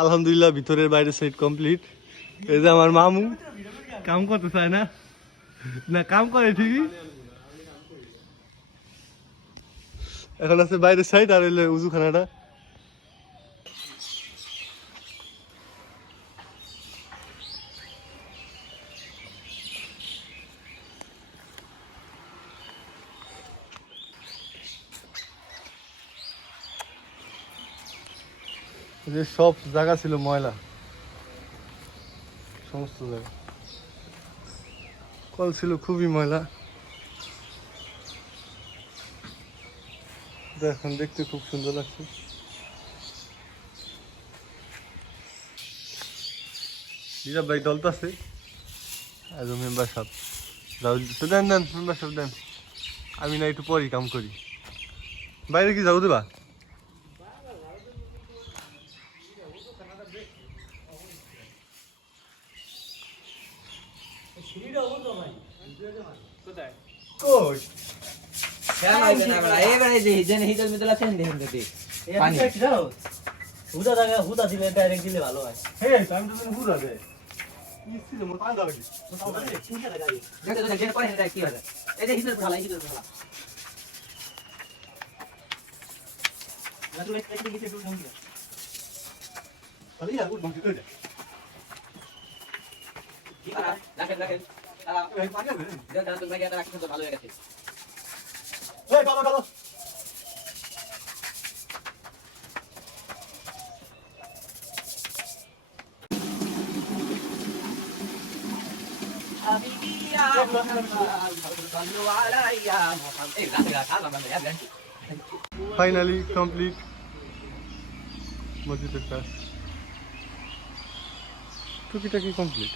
আলহামদুলিল্লাহ ভিতরের বাইরের সাইড কমপ্লিট। এই যে আমার মামু কাম করতে চায় না, না কাম করে ঠিকই। এখন আছে বাইরের সাইড আর এলে উজুখানাটা। যে সব জায়গা ছিল ময়লা, সমস্ত জায়গা কল ছিল খুবই ময়লা। এখন দেখতে খুব সুন্দর লাগছে। নীরব ভাই দলতাছে, মেম্বার সাহেব রাহুল দিচ্ছে, দেন দেন মেম্বার সাহেব দেন। আমি না একটু পরই কাম করি। বাইরে কি যাবো দেবা? হুদা দিলে ডাইরেক্ট দিলে ভালো হয়। আমি তো হুদা দেয় মোর পান যাবে কি ভালো হয়ে গেছে। ফাইনালি কমপ্লিট মসজিদের কাজ, টুকিটাকি কমপ্লিট।